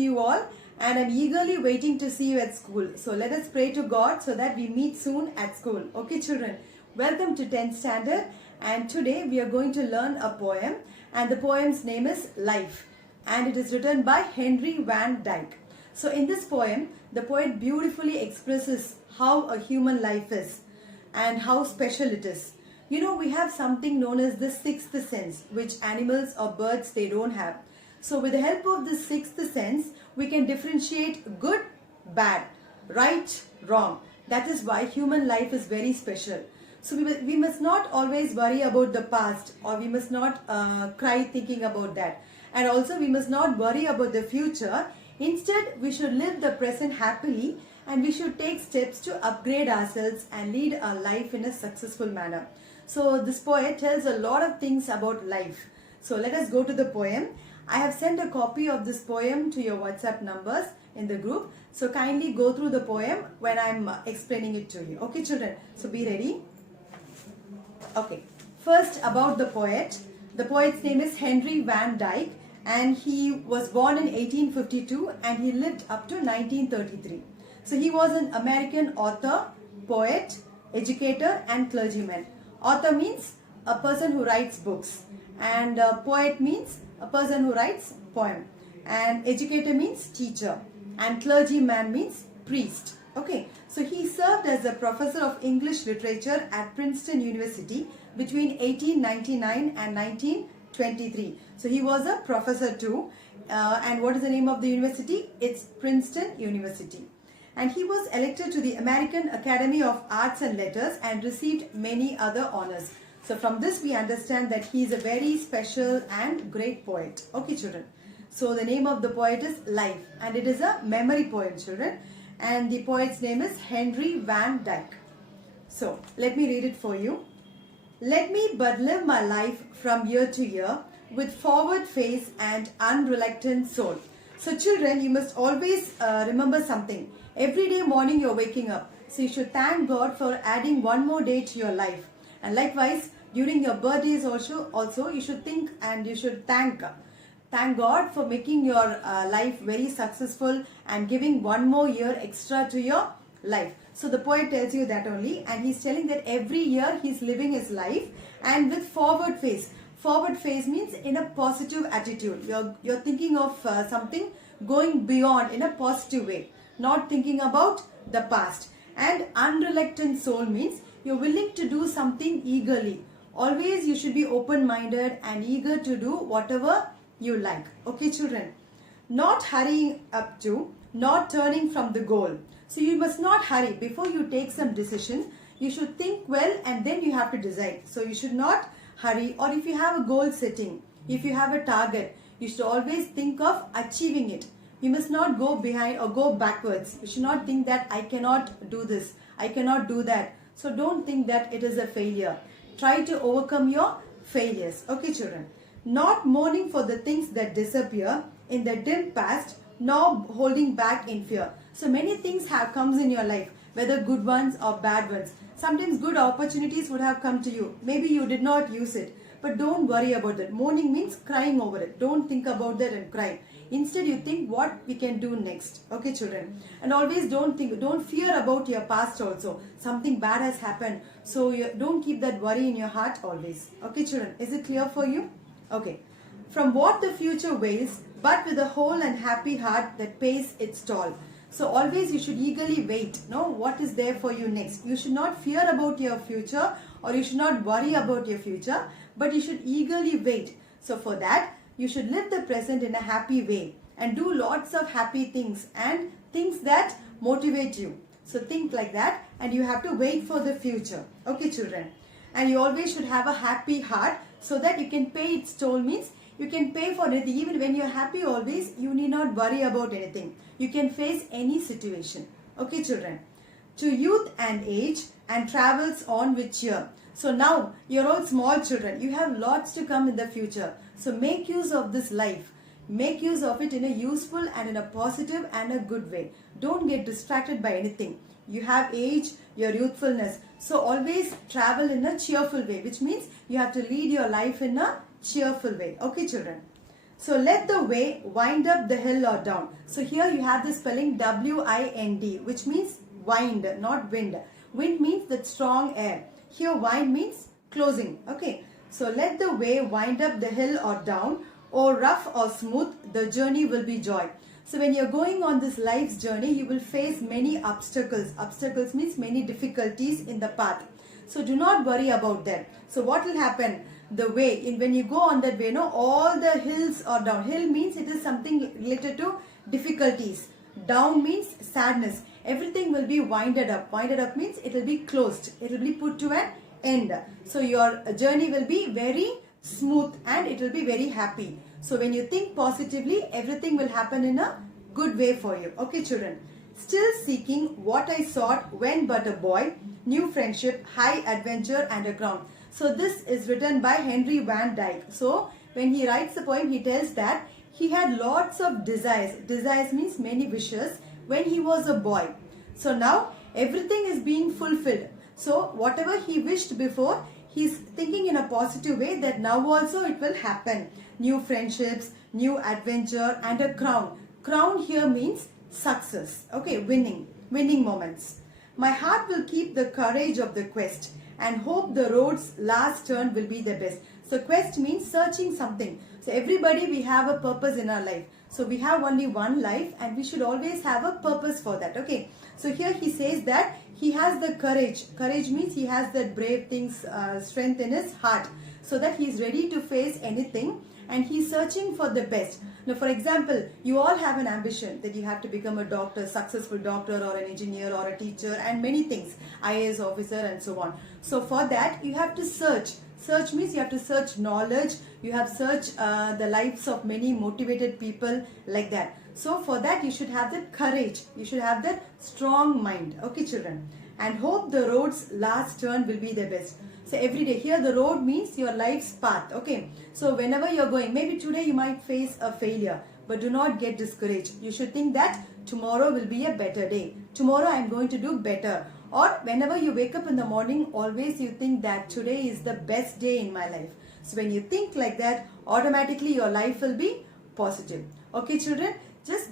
see you all, and I'm eagerly waiting to see you at school. So let us pray to God so that we meet soon at school. Okay children, welcome to 10th standard, and today we are going to learn a poem, and the poem's name is Life, and it is written by Henry Van Dyke. So in this poem, the poet beautifully expresses how a human life is and how special it is. You know, we have something known as the sixth sense, which animals or birds, they don't have. So with the help of this sixth sense, we can differentiate good, bad, right, wrong. That is why human life is very special. So we must not always worry about the past, or we must not cry thinking about that. And also we must not worry about the future. Instead, we should live the present happily, and we should take steps to upgrade ourselves and lead our life in a successful manner. So this poet tells a lot of things about life. So let us go to the poem. I have sent a copy of this poem to your WhatsApp numbers in the group. So kindly go through the poem when I'm explaining it to you. Okay children, so be ready. Okay, first about the poet. The poet's name is Henry Van Dyke, and he was born in 1852 and he lived up to 1933. So he was an American author, poet, educator and clergyman. Author means a person who writes books, and poet means a person who writes poem, and educator means teacher, and clergyman means priest. Okay, so he served as a professor of English literature at Princeton University between 1899 and 1923. So he was a professor too. And what is the name of the university? It's Princeton University. And he was elected to the American Academy of Arts and Letters and received many other honors. So from this we understand that he is a very special and great poet. Okay children. So the name of the poet is Life, and it is a memory poem children. And the poet's name is Henry Van Dyke. So let me read it for you. Let me but live my life from year to year with forward face and unreluctant soul. So children, you must always remember something. Every day morning you're waking up. So you should thank God for adding one more day to your life. And likewise, during your birthdays also you should think and you should thank God for making your life very successful and giving one more year extra to your life. So the poet tells you that only, and he's telling that every year he's living his life and with forward face. Forward face means in a positive attitude. You're thinking of something going beyond in a positive way, not thinking about the past. And unreluctant soul means you're willing to do something eagerly. Always you should be open-minded and eager to do whatever you like. Okay children, not hurrying up to, not turning from the goal. So you must not hurry. Before you take some decision, you should think well and then you have to decide. So you should not hurry. Or if you have a goal setting, if you have a target, you should always think of achieving it. You must not go behind or go backwards. You should not think that I cannot do this, I cannot do that. So don't think that it is a failure. Try to overcome your failures. Okay children. Not mourning for the things that disappear in the dim past, nor holding back in fear. So many things comes in your life, whether good ones or bad ones. Sometimes good opportunities would have come to you. Maybe you did not use it, but don't worry about that. Mourning means crying over it. Don't think about that and cry. Instead, you think what we can do next. Okay, children. And always don't fear about your past also. Something bad has happened. So don't keep that worry in your heart always. Okay, children. Is it clear for you? Okay. From what the future wails, but with a whole and happy heart that pays its toll. So always you should eagerly wait. Know what is there for you next. You should not fear about your future, or you should not worry about your future, but you should eagerly wait. So for that, you should live the present in a happy way and do lots of happy things and things that motivate you. So think like that, and you have to wait for the future. Okay, children. And you always should have a happy heart so that you can pay its toll. Means you can pay for anything. Even when you're happy always, you need not worry about anything. You can face any situation. Okay, children. To youth and age and travels on with cheer. So now you're all small children. You have lots to come in the future. So make use of this life. Make use of it in a useful and in a positive and a good way. Don't get distracted by anything. You have age, your youthfulness. So always travel in a cheerful way, which means you have to lead your life in a cheerful way. Okay, children. So let the way wind up the hill or down. So here you have the spelling W-I-N-D, which means wind, not wind. Wind means that strong air. Here wind means closing. Okay. So let the way wind up the hill or down, or rough or smooth, the journey will be joy. So when you're going on this life's journey, you will face many obstacles. Obstacles means many difficulties in the path. So do not worry about that. So what will happen? The way, when you go on that way, all the hills are down. Hill means it is something related to difficulties. Down means sadness. Everything will be winded up. Winded up means it will be closed. It will be put to an end. So your journey will be very smooth and it will be very happy. So when you think positively, everything will happen in a good way for you. Okay, children. Still seeking what I sought when but a boy, new friendship, high adventure and a crown. So this is written by Henry Van Dyke. So when he writes the poem, he tells that he had lots of desires. Desires means many wishes when he was a boy. So now everything is being fulfilled. So whatever he wished before, he's thinking in a positive way that now also it will happen. New friendships, new adventure and a crown. Crown here means success. Okay, winning moments. My heart will keep the courage of the quest and hope the road's last turn will be the best. So quest means searching something. So everybody, we have a purpose in our life. So we have only one life and we should always have a purpose for that. Okay. So here he says that he has the courage. Courage means he has that brave things, strength in his heart, so that he is ready to face anything and he's searching for the best. Now, for example, you all have an ambition that you have to become a doctor, successful doctor or an engineer or a teacher and many things, IAS officer and so on. So for that, you have to search. Search means you have to search knowledge, you have searched the lives of many motivated people like that. So for that, you should have that courage. You should have that strong mind. Okay, children. And hope the road's last turn will be the best. So every day, here the road means your life's path. Okay. So whenever you're going, maybe today you might face a failure, but do not get discouraged. You should think that tomorrow will be a better day. Tomorrow I'm going to do better. Or whenever you wake up in the morning, always you think that today is the best day in my life. So when you think like that, automatically your life will be positive. Okay, children, just go